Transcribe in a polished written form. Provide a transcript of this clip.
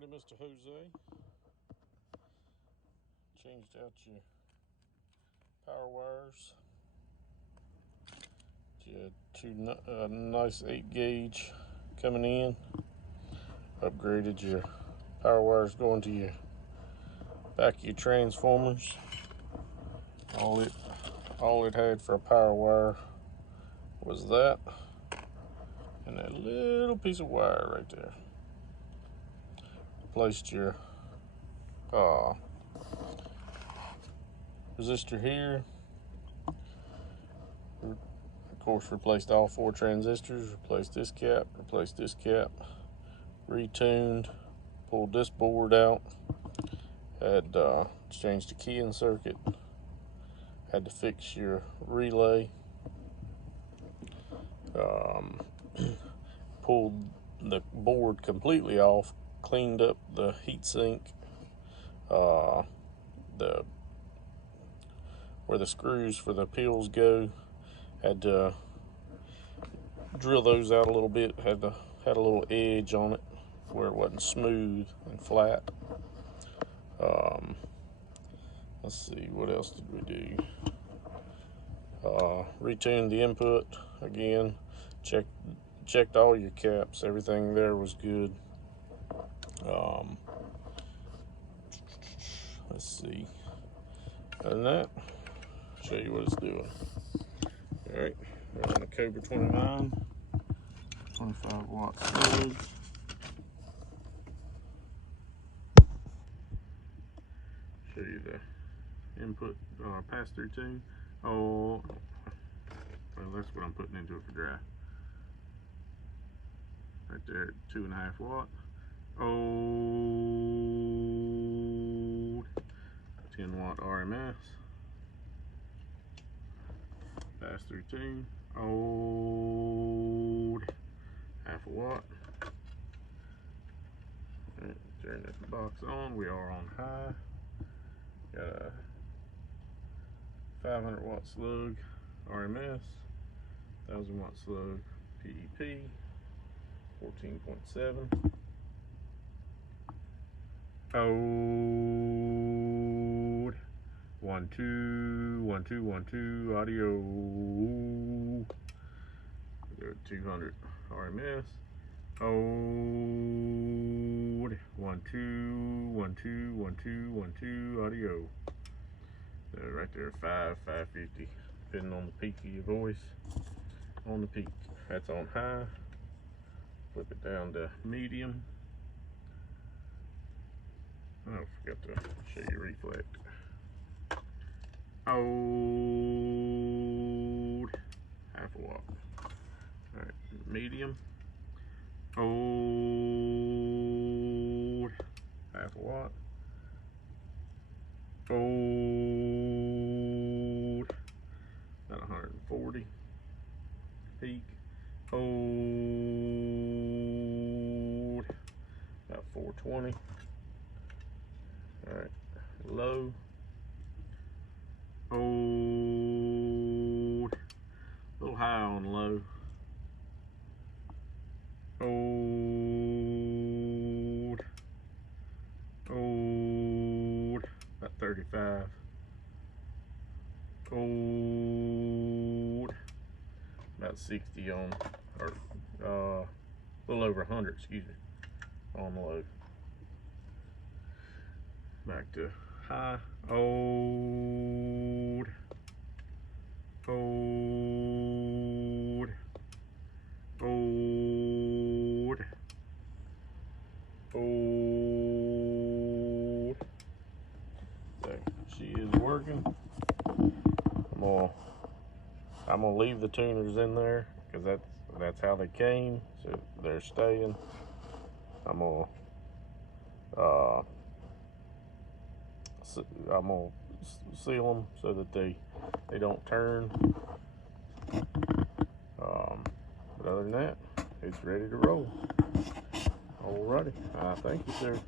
Alrighty, Mr. Jose. Changed out your power wires. You had two nice 8-gauge coming in. Upgraded your power wires going to your back of your transformers. All it had for a power wire was that and that little piece of wire right there. Replaced your resistor here. Of course, replaced all 4 transistors, replaced this cap, retuned, pulled this board out, had changed the keying circuit, had to fix your relay, pulled the board completely off, cleaned up the heatsink, where the screws for the pills go, had to drill those out a little bit, had a little edge on it where it wasn't smooth and flat. Let's see, what else did we do? Retuned the input again, checked all your caps, everything there was good. Let's see, other than that, show you what it's doing. All right, we're on the Cobra 29, 25 watt slug. Show you the input pass-through tune. Oh, well, that's what I'm putting into it for dry. Right there at 2.5 watt. Old 10 watt RMS. Pass-through tune. Old 1/2 watt. Right, turn this box on. We are on high. Got a 500 watt slug RMS, 1000 watt slug PEP, 14.7. Old 1 2 1 2 1 2 audio. 200 RMS. Old 1 2 1 2 1 2 1 2 audio. Right there, 550, depending on the peak of your voice. On the peak, that's on high. Flip it down to medium. Oh, forgot to show you reflect. Old 1/2 watt. All right, medium. Old 1/2 watt. Old about 140. Peak. Old about 420. All right, low. Old, a little high on low. Old about 35. Old about 60 on, or a little over 100, excuse me, on low. Back to high. Old so she is working. I'm gonna leave the tuners in there because that's how they came, so they're staying. I'm gonna seal them so that they don't turn. But other than that, it's ready to roll. Alrighty, thank you, sir.